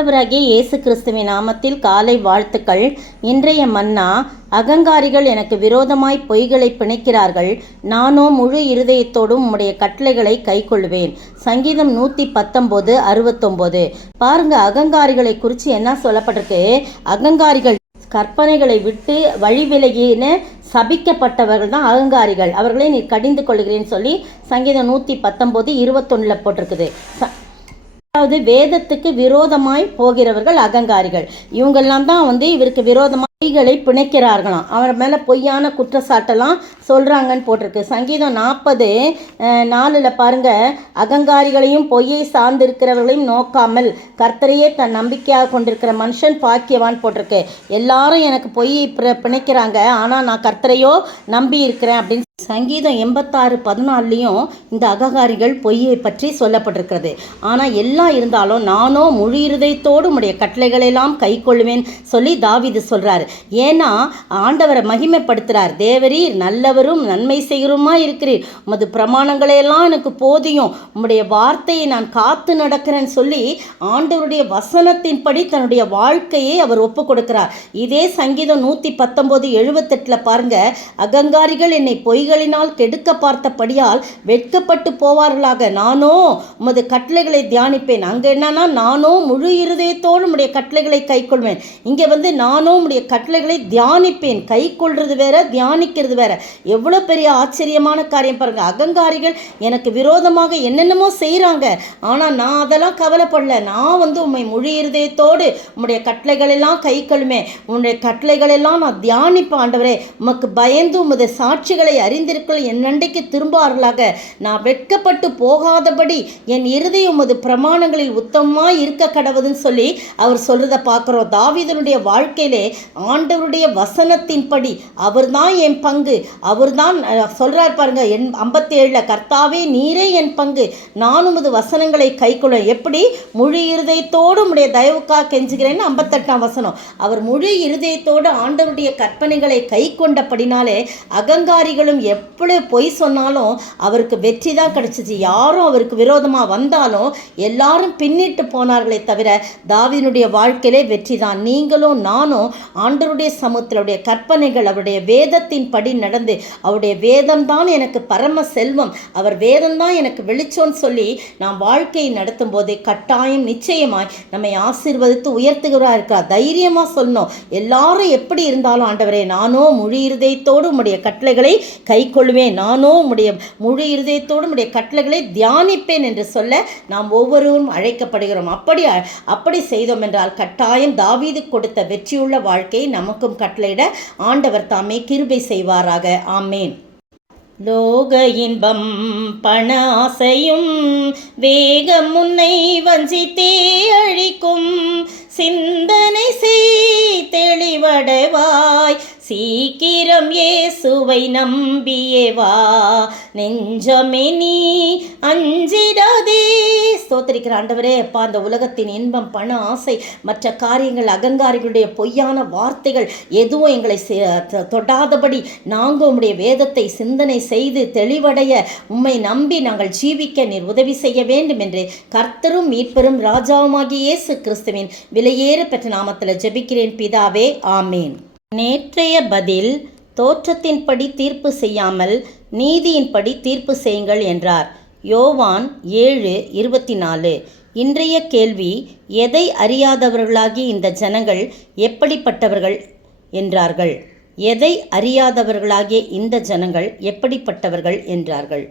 ஆண்டவராகிய இயேசு கிறிஸ்துவின் நாமத்தில் காலை வாழ்த்துக்கள். இன்றைய மன்னா, அகங்காரிகள் எனக்கு விரோதமாய் பொய்களை பிணைக்கிறார்கள், நானோ முழு இருதயத்தோடும் உம்முடைய கட்டளைகளை கைக்கொள்வேன். சங்கீதம் 119:69. பாருங்க, அகங்காரிகளை குறித்து என்ன சொல்லப்பட்டிருக்கு. அகங்காரிகள் கற்பனைகளை விட்டு வழி விலகின சபிக்கப்பட்டவர்கள் தான் அகங்காரிகள். அவர்களை நீ கடிந்து கொள்கிறேன்னு சொல்லி சங்கீதம் 119:21 போட்டிருக்குது. அதாவது வேதத்துக்கு விரோதமாய் போகிறவர்கள் அகங்காரிகள். இவங்கெல்லாம் தான் இவருக்கு விரோதமாக பொய்களை பிணைக்கிறார்களாம். அவர் மேலே பொய்யான குற்றச்சாட்டெல்லாம் சொல்கிறாங்கன்னு போட்டிருக்கு. சங்கீதம் 40:4 பாருங்க, அகங்காரிகளையும் பொய்யை சார்ந்திருக்கிறவர்களையும் நோக்காமல் கர்த்தரையே தன் நம்பிக்கையாக கொண்டிருக்கிற மனுஷன் பாக்கியவான் போட்டிருக்கு. எல்லாரும் எனக்கு பொய்யை பிணைக்கிறாங்க, ஆனால் நான் கர்த்தரையோ நம்பி இருக்கிறேன் அப்படின்னு சங்கீதம் 86:14 இந்த அகங்காரிகள் பொய்யை பற்றி சொல்லப்பட்டிருக்கிறது. ஆனால் எல்லாம் இருந்தாலும் நானோ முழு இருதயத்தோடு உம்முடைய கட்டளைகளெல்லாம் கை கொள்வேன் சொல்லி தாவீது சொல்கிறார். ஏன்னா ஆண்டவரை மகிமைப்படுத்துகிறார். தேவரீர் நல்லவரும் நன்மை செய்கிறோமா இருக்கிறீர், உமது பிரமாணங்களையெல்லாம் எனக்கு போதியும், உம்முடைய வார்த்தையை நான் காத்து நடக்கிறேன்னு சொல்லி ஆண்டவருடைய வசனத்தின்படி தன்னுடைய வாழ்க்கையை அவர் ஒப்பு கொடுக்கிறார். இதே சங்கீதம் 119:78 பாருங்க, அகங்காரிகள் என்னை பொய்களினால் கெடுக்க பார்த்தபடியால் வெட்கப்பட்டு போவார்களாக, நானோ உமது கட்டளைகளை தியானிப்பேன். அங்கே என்னன்னா, நானோ முழு இருதயத்தோடு உம்முடைய கட்டளைகளை கை கொள்வேன். இங்கே நானோ உம்முடைய கட்டளைகளை தியானிப்பேன். கை கொள்வது வேற, தியானிக்கிறது வேற. எவ்வளோ பெரிய ஆச்சரியமான காரியம் பாருங்க. அகங்காரிகள் எனக்கு விரோதமாக என்னென்னமோ செய்கிறாங்க, ஆனால் நான் அதெல்லாம் கவலைப்படல. நான் உம்மை முழு இருதயத்தோடு உம்முடைய கட்டளைகளெல்லாம் கை கொள்வேன், உம்முடைய கட்டளைகளெல்லாம் நான் தியானிப்பேன். ஆண்டவரே, உமக்கு பயந்து உமது சாட்சிகளை அறிந்திருக்கள் என் நண்டைக்கு திரும்பார்களாக, நான் வெட்கப்பட்டு போகாதபடி என் இருதயம் உமது பிரமாணங்களில் உத்தமமாய் இருக்க கடவுதுன்னு சொல்லி அவர் சொல்றதை பார்க்குறோம். தாவீதனுடைய வாழ்க்கையிலே ஆண்டவருடைய வசனத்தின்படி அவர்தான் என் பங்கு. அவர்தான் சொல்றார் பாருங்க, 57 கர்த்தாவே நீரே என் பங்கு, நான் உமது வசனங்களை கைக்கொள்ள. எப்படி? முழு இருதயத்தோடு உம்முடைய தயவுக்காக கெஞ்சுகிறேன்னு 58 வசனம். அவர் முழு இருதயத்தோடு ஆண்டவருடைய கற்பனைகளை கை கொண்டபடினாலே அகங்காரிகளும் எப்படி பொய் சொன்னாலும் அவருக்கு வெற்றி தான் கிடைச்சிச்சு. யாரும் அவருக்கு விரோதமாக வந்தாலும் எல்லாரும் பின்னிட்டு போனார்களே தவிர தாவீதுடைய வாழ்க்கையிலே வெற்றி தான். நீங்களும் நானும் ஆண்டவருடைய சமூகத்தில் அவருடைய கற்பனைகள் அவருடைய வேதத்தின் படி நடந்து, அவருடைய வேதம் தான் எனக்கு பரம செல்வம், அவர் வேதம் தான் எனக்கு வெளிச்சோன்னு சொல்லி நாம் வாழ்க்கையை நடத்தும் போதே கட்டாயம் நிச்சயமாய் நம்மை ஆசீர்வதித்து உயர்த்துகிறா இருக்கிறார். தைரியமாக சொல்லணும். எல்லாரும் எப்படி இருந்தாலும் ஆண்டவரே, நானோ முழு இருதயத்தோடு உம்முடைய கட்டளைகளை கை கொள்வேன், நானோ உம்முடைய முழு இருதயத்தோடு உம்முடைய கட்டளைகளை தியானிப்பேன் என்று சொல்ல நாம் ஒவ்வொருவரும் அழைக்கப்படுகிறோம். அப்படி செய்தோம் என்றால் கட்டாயம் தாவீது கொடுத்த வெற்றியுள்ள வாழ்க்கையை நமக்கும் கட்டளையிட ஆண்டவர் தாமே கிருபை செய்வாராக. ஆமேன். லோக இன்பம் பண ஆசையும் வேகம் உன்னை வஞ்சித்தே அழிக்கும், சிந்தனை செய் தெளிவடைவாய், சீக்கிரம் இயேசுவை நம்பியே வா, நெஞ்சமே நீ அஞ்சிடாதே. ஸ்தோத்திரிக்கிற ஆண்டவரே, அப்பா, அந்த உலகத்தின் இன்பம் பண ஆசை மற்ற காரியங்கள் அகங்காரிகளுடைய பொய்யான வார்த்தைகள் எதுவும் எங்களை தொடாதபடி நாங்கள் உம்முடைய வேதத்தை சிந்தனை செய்து தெளிவடைய உம்மை நம்பி நாங்கள் ஜீவிக்க நீர் உதவி செய்ய வேண்டும் என்று கர்த்தரும் மீட்பெரும் ராஜாவுமாகிய இயேசு கிறிஸ்துவின் விலையேற பெற்ற நாமத்தில் ஜெபிக்கிறேன் பிதாவே, ஆமேன். நேற்றைய பதில், தோற்றத்தின்படி தீர்ப்பு செய்யாமல் நீதியின்படி தீர்ப்பு செய்யுங்கள் என்றார். யோவான் 7:24. இன்றைய கேள்வி, எதை அறியாதவர்களாகி இந்த ஜனங்கள் எப்படிப்பட்டவர்கள் என்றார்கள்? எதை அறியாதவர்களாகிய இந்த ஜனங்கள் எப்படிப்பட்டவர்கள் என்றார்கள்?